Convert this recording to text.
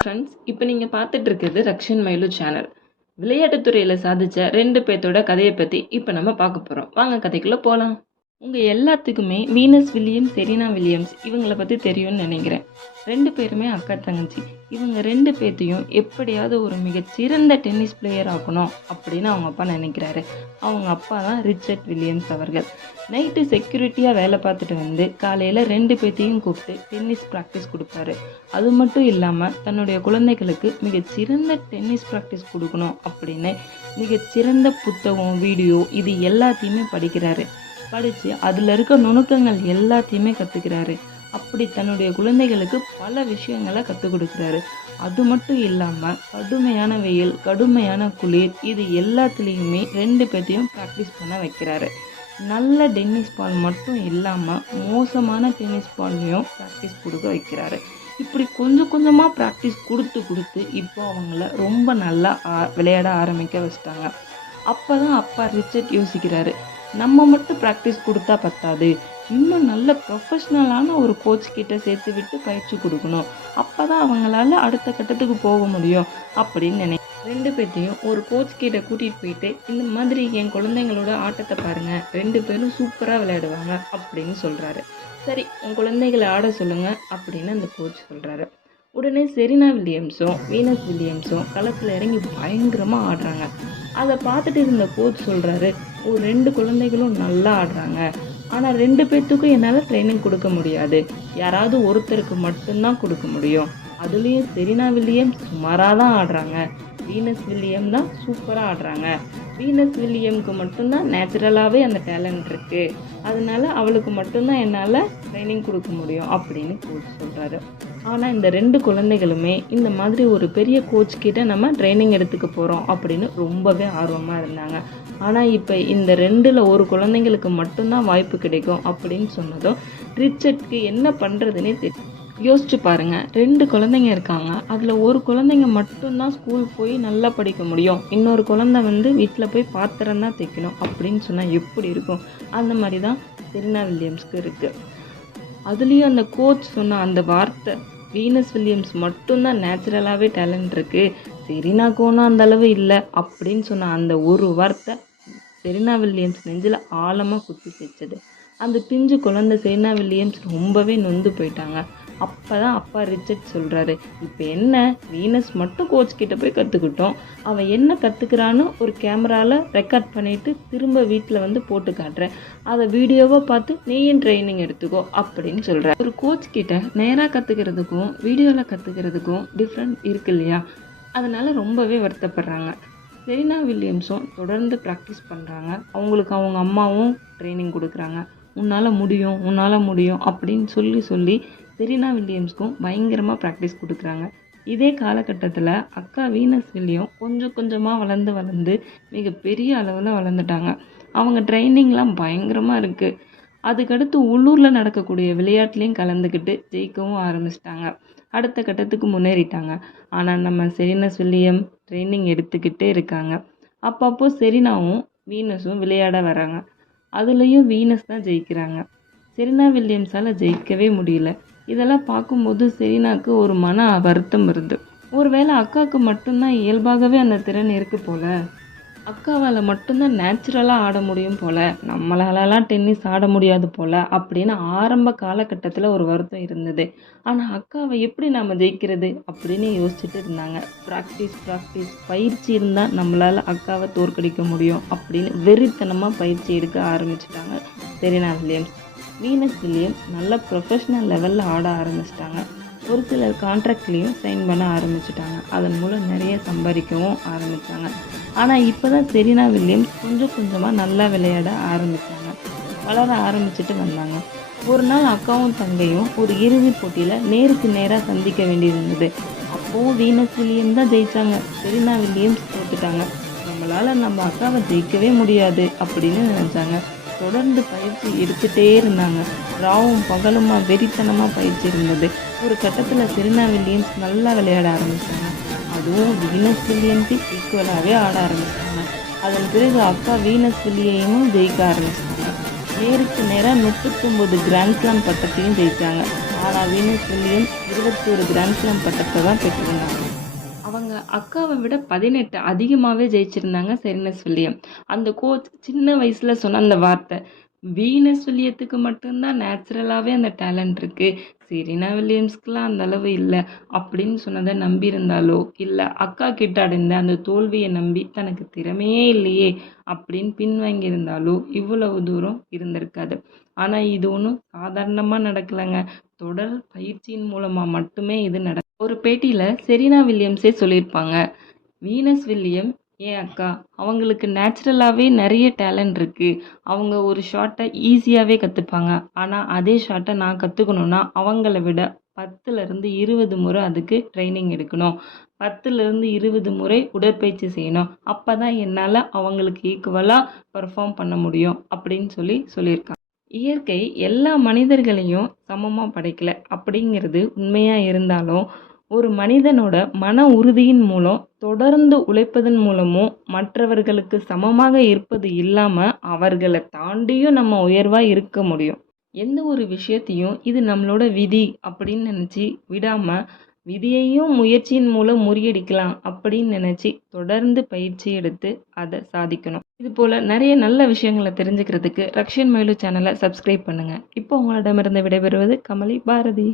Friends இப்போ நீங்கள் பார்த்துட்டு இருக்கிறது ரக்ஷன் மயிலு சேனல் விளையாட்டுத்துறையில் சாதித்த ரெண்டு பேர்த்தோட கதையை பற்றி இப்போ நம்ம பார்க்க போகிறோம் வாங்க கதைக்குள்ளே போகலாம் உங்கள் எல்லாத்துக்குமே வீனஸ் வில்லியம்ஸ் செரீனா வில்லியம்ஸ் இவங்களை பற்றி தெரியும்னு நினைக்கிறேன். ரெண்டு பேருமே அக்கா தங்கச்சி. இவங்க ரெண்டு பேர்த்தையும் எப்படியாவது ஒரு மிகச்சிறந்த டென்னிஸ் பிளேயர் ஆக்கணும் அப்படின்னு அவங்க அப்பா நினைக்கிறாரு. அவங்க அப்பா தான் ரிச்சர்ட் வில்லியம்ஸ் அவர்கள். நைட்டு செக்யூரிட்டியாக வேலை பார்த்துட்டு வந்து காலையில் ரெண்டு பேர்த்தையும் கூப்பிட்டு டென்னிஸ் ப்ராக்டிஸ் கொடுப்பாரு. அது மட்டும் இல்லாமல் தன்னுடைய குழந்தைகளுக்கு மிகச்சிறந்த டென்னிஸ் ப்ராக்டிஸ் கொடுக்கணும் அப்படின்னு மிகச்சிறந்த புத்தகம் வீடியோ இது எல்லாத்தையுமே படிக்கிறாரு. படித்து அதில் இருக்க நுணுக்கங்கள் எல்லாத்தையுமே கற்றுக்கிறாரு அப்படி தன்னுடைய குழந்தைகளுக்கு பல விஷயங்களை கற்றுக் கொடுக்குறாரு. அது மட்டும் இல்லாமல் கடுமையான வெயில் கடுமையான குளிர் இது எல்லாத்துலேயுமே ரெண்டு பேர்த்தையும் ப்ராக்டிஸ் பண்ண வைக்கிறாரு. நல்ல டென்னிஸ் பால் மட்டும் இல்லாமல் மோசமான டென்னிஸ் பால்லையும் ப்ராக்டிஸ் கொடுக்க வைக்கிறாரு. இப்படி கொஞ்சம் கொஞ்சமாக ப்ராக்டிஸ் கொடுத்து கொடுத்து இப்போ அவங்கள ரொம்ப நல்லா ஆ- விளையாட ஆரம்பிக்க வச்சிட்டாங்க. அப்போ தான் அப்பா ரிச்சர்ட் யோசிக்கிறாரு. நம்ம மட்டும் ப்ராக்டிஸ் கொடுத்தா பத்தாது. இன்னும் நல்ல ப்ரொஃபஷ்னலான ஒரு கோச் கிட்ட சேர்த்து விட்டு பயிற்சி கொடுக்கணும். அப்போ தான் அவங்களால அடுத்த கட்டத்துக்கு போக முடியும் அப்படின்னு நினை ரெண்டு பேர்த்தையும் ஒரு கோச் கிட்ட கூட்டிகிட்டு போயிட்டு இந்த மாதிரி என் குழந்தைங்களோட ஆட்டத்தை பாருங்க. ரெண்டு பேரும் சூப்பராக விளையாடுவாங்க அப்படின்னு சொல்கிறாரு சரி உன் குழந்தைகளை ஆட சொல்லுங்க அப்படின்னு அந்த கோச் சொல்கிறாரு உடனே செரீனா வில்லியம்ஸும் வீனஸ் வில்லியம்ஸும் களத்தில் இறங்கி பயங்கரமாக ஆடுறாங்க. அதை பார்த்துட்டு இருந்த கோச் சொல்கிறாரு ரெண்டு குழந்தைகளும் நல்லா ஆடுறாங்க. ஆனால் ரெண்டு பேர்த்துக்கும் என்னால் ட்ரைனிங் கொடுக்க முடியாது. யாராவது ஒருத்தருக்கு மட்டும்தான் கொடுக்க முடியும். அதுலேயும் செரினா வில்லியம் சுமாராக தான் ஆடுறாங்க. வீனஸ் வில்லியம் தான் சூப்பராக ஆடுறாங்க. வீனஸ் வில்லியம்க்கு மட்டும்தான் நேச்சுரலாகவே அந்த டேலண்ட் இருக்குது அதனால அவளுக்கு மட்டும்தான் என்னால் ட்ரைனிங் கொடுக்க முடியும் அப்படின்னு கோச் சொல்கிறாரு ஆனால் இந்த ரெண்டு குழந்தைகளுமே இந்த மாதிரி ஒரு பெரிய கோச் கிட்ட நம்ம ட்ரைனிங் எடுத்துக்க போகிறோம் அப்படின்னு ரொம்பவே ஆர்வமாக இருந்தாங்க. ஆனால் இப்போ இந்த ரெண்டில் ஒரு குழந்தைங்களுக்கு மட்டும்தான் வாய்ப்பு கிடைக்கும் அப்படின்னு சொன்னதும் ரிச்சர்ட்க்கு என்ன பண்ணுறதுனே தெரியும் யோசிச்சு பாருங்க. ரெண்டு குழந்தைங்க இருக்காங்க. அதில் ஒரு குழந்தைங்க மட்டும்தான் ஸ்கூல் போய் நல்லா படிக்க முடியும். இன்னொரு குழந்தை வந்து வீட்டில் போய் பாத்திரம் தான் தைக்கணும் அப்படின்னு சொன்னால் எப்படி இருக்கும்? அந்த மாதிரி தான் செரினா வில்லியம்ஸ்க்கு இருக்குது அதுலேயும் அந்த கோச் சொன்ன அந்த வார்த்தை வீனஸ் வில்லியம்ஸ் மட்டும்தான் நேச்சுரலாகவே டேலண்ட் இருக்குது செரினாக்கு அந்தளவு அந்த அளவு இல்லை அப்படின்னு சொன்ன அந்த ஒரு வார்த்தை செரினா வில்லியம்ஸ் நெஞ்சில் ஆழமாக குத்தி வச்சது அந்த பிஞ்சு குழந்தை செரினா வில்லியம்ஸ் ரொம்பவே நொந்து போயிட்டாங்க. அப்போ தான் அப்பா ரிச்சர்ட் சொல்கிறாரு இப்போ என்ன? வீனஸ் மட்டும் கோச் கிட்ட போய் கற்றுக்கிட்டோம் அவன் என்ன கற்றுக்கிறான்னு ஒரு கேமராவில் ரெக்கார்ட் பண்ணிட்டு திரும்ப வீட்டில் வந்து போட்டு காட்டுறேன். அதை வீடியோவாக பார்த்து நீயும் ட்ரைனிங் எடுத்துக்கோ அப்படின்னு சொல்கிற ஒரு கோச் கிட்ட நேராக கற்றுக்கிறதுக்கும் வீடியோவில் கற்றுக்கிறதுக்கும் டிஃப்ரெண்ட் இருக்கு இல்லையா? அதனால் ரொம்பவே வருத்தப்படுறாங்க. செரீனா வில்லியம்ஸும் தொடர்ந்து ப்ராக்டிஸ் பண்ணுறாங்க அவங்களுக்கு அவங்க அம்மாவும் ட்ரைனிங் கொடுக்குறாங்க. உன்னால் முடியும் உன்னால் முடியும் அப்படின்னு சொல்லி சொல்லி செரீனா வில்லியம்ஸ்க்கும் பயங்கரமாக ப்ராக்டிஸ் கொடுக்குறாங்க. இதே காலகட்டத்தில் அக்கா வீனஸ் வில்லியம் கொஞ்சம் கொஞ்சமாக வளர்ந்து வளர்ந்து மிகப்பெரிய அளவில் வளர்ந்துட்டாங்க. அவங்க ட்ரைனிங்லாம் பயங்கரமாக இருக்குது அதுக்கடுத்து உள்ளூரில் நடக்கக்கூடிய விளையாட்டுலேயும் கலந்துக்கிட்டு ஜெயிக்கவும் ஆரம்பிச்சிட்டாங்க. அடுத்த கட்டத்துக்கு முன்னேறிட்டாங்க. ஆனால் நம்ம செரீனஸ் வில்லியம் ட்ரைனிங் எடுத்துக்கிட்டே இருக்காங்க. அப்பப்போ செரினாவும் வீனஸும் விளையாட வராங்க. அதுலேயும் வீனஸ் தான் ஜெயிக்கிறாங்க. செரீனா வில்லியம்ஸால் ஜெயிக்கவே முடியல. இதெல்லாம் பார்க்கும்போது செரீனாக்கு ஒரு மன வருத்தம் இருந்து ஒருவேளை அக்காவுக்கு மட்டும்தான் இயல்பாகவே அந்த திறன் இருக்குது போல. அக்காவால் மட்டும்தான் நேச்சுரலாக ஆட முடியும் போல. நம்மளாலலாம் டென்னிஸ் ஆட முடியாது போல அப்படின்னு ஆரம்ப காலகட்டத்தில் ஒரு வருத்தம் இருந்தது. ஆனால் அக்காவை எப்படி நம்ம ஜெயிக்கிறது அப்படின்னு யோசிச்சுட்டு இருந்தாங்க. ப்ராக்டிஸ் ப்ராக்டிஸ் பயிற்சி இருந்தால் நம்மளால் அக்காவை தோற்கடிக்க முடியும் அப்படின்னு வெறித்தனமாக பயிற்சி எடுக்க ஆரம்பிச்சிட்டாங்க. Serena Williams. வீனஸ் வில்லியம்ஸ் நல்ல ப்ரொஃபஷ்னல் லெவலில் ஆட ஆரம்பிச்சிட்டாங்க. ஒரு சிலர் கான்ட்ராக்ட்லேயும் சைன் பண்ண ஆரம்பிச்சிட்டாங்க. அதன் மூலம் நிறைய சம்பாதிக்கவும் ஆரம்பித்தாங்க ஆனால் இப்போ தான் செரீனா வில்லியம்ஸ் கொஞ்சம் கொஞ்சமாக நல்லா விளையாட ஆரம்பித்தாங்க வளர ஆரம்பிச்சிட்டு வந்தாங்க. ஒரு நாள் அக்காவும் தங்கையும் ஒரு இறுதிப் போட்டியில் நேருக்கு நேராக சந்திக்க வேண்டியிருந்தது அப்போவும் வீனஸ் வில்லியம் தான் ஜெயித்தாங்க செரீனா வில்லியம்ஸ் தோத்துட்டாங்க. நம்மளால் நம்ம அக்காவை ஜெயிக்கவே முடியாது அப்படின்னு நினச்சாங்க. தொடர்ந்து பயிற்சி எடுத்துகிட்டே இருந்தாங்க. ராவும் பகலுமாக வெறித்தனமாக பயிற்சி இருந்தது ஒரு கட்டத்தில் செரீனா வில்லியம்ஸ் நல்லா விளையாட ஆரம்பித்தாங்க அதுவும் வீனஸ் வில்லியம்ஸு ஈக்குவலாகவே ஆட ஆரம்பித்தாங்க அதன் பிறகு அக்கா வீனஸ் வில்லியமும் ஜெயிக்க ஆரம்பிச்சிட்டாங்க நேருக்கு நேராக முப்பத்தொம்போது கிராண்ட்ஸ்லாம் பட்டத்தையும் ஜெயித்தாங்க ஆனால் வீனஸ் வில்லியம் இருபத்தோரு கிராண்ட் ஸ்லாம் பட்டத்தை தான் பெற்றிருந்தாங்க அக்காவை விட பதினெட்டு அதிகமாகவே ஜெயிச்சிருந்தாங்க செரினஸ் வில்லியம் அந்த கோச் சின்ன வயசில் சொன்ன அந்த வார்த்தை வீனஸ் வில்லியத்துக்கு மட்டும்தான் நேச்சுரலாகவே அந்த டேலண்ட் இருக்குது செரீனா வில்லியம்ஸ்க்குலாம் அந்த அளவு இல்லை. அப்படின்னு சொன்னதை நம்பியிருந்தாலோ? இல்லை அக்கா கிட்ட அடைந்த அந்த தோல்வியை நம்பி தனக்கு திறமையே இல்லையே அப்படின்னு பின்வாங்கியிருந்தாலோ? இவ்வளவு தூரம் இருந்திருக்காது. ஆனால் இது ஒன்றும் சாதாரணமாக நடக்கலைங்க. தொடர் பயிற்சியின் மூலமாக மட்டுமே இது நட ஒரு பேட்டியில் செரீனா வில்லியம்ஸே சொல்லியிருப்பாங்க. வீனஸ் வில்லியம் ஏன் அக்கா அவங்களுக்கு நேச்சுரலாகவே நிறைய டேலண்ட் இருக்குது அவங்க ஒரு ஷாட்டை ஈஸியாகவே கற்றுப்பாங்க ஆனால் அதே ஷாட்டை நான் கற்றுக்கணுன்னா அவங்கள விட பத்துலேருந்து இருபது முறை அதுக்கு ட்ரைனிங் எடுக்கணும். பத்துலேருந்து இருபது முறை உடற்பயிற்சி செய்யணும். அப்போ தான் என்னால் அவங்களுக்கு ஈக்குவலாக பர்ஃபார்ம் பண்ண முடியும் அப்படின்னு சொல்லி சொல்லியிருக்காங்க. இயற்கை எல்லா மனிதர்களையும் சமமாக படைக்கலை. அப்படிங்கிறது உண்மையாக இருந்தாலும் ஒரு மனிதனோட மன உறுதியின் மூலம் தொடர்ந்து உழைப்பதன் மூலமும் மற்றவர்களுக்கு சமமாக இருப்பது இல்லாமல் அவர்களை தாண்டியும் நம்ம உயர்வாக இருக்க முடியும். எந்த ஒரு விஷயத்தையும் இது நம்மளோட விதி அப்படின்னு நினச்சி விடாமல் விதியையும் முயற்சியின் மூலம் முறியடிக்கலாம் அப்படின்னு நினச்சி தொடர்ந்து பயிற்சி எடுத்து அதை சாதிக்கணும். இது போல் நிறைய நல்ல விஷயங்களை தெரிஞ்சுக்கிறதுக்கு ரக்ஷன் மயிலு சேனலை சப்ஸ்கிரைப் பண்ணுங்கள் இப்போ உங்களிடமிருந்து விடைபெறுவது கமலி பாரதி.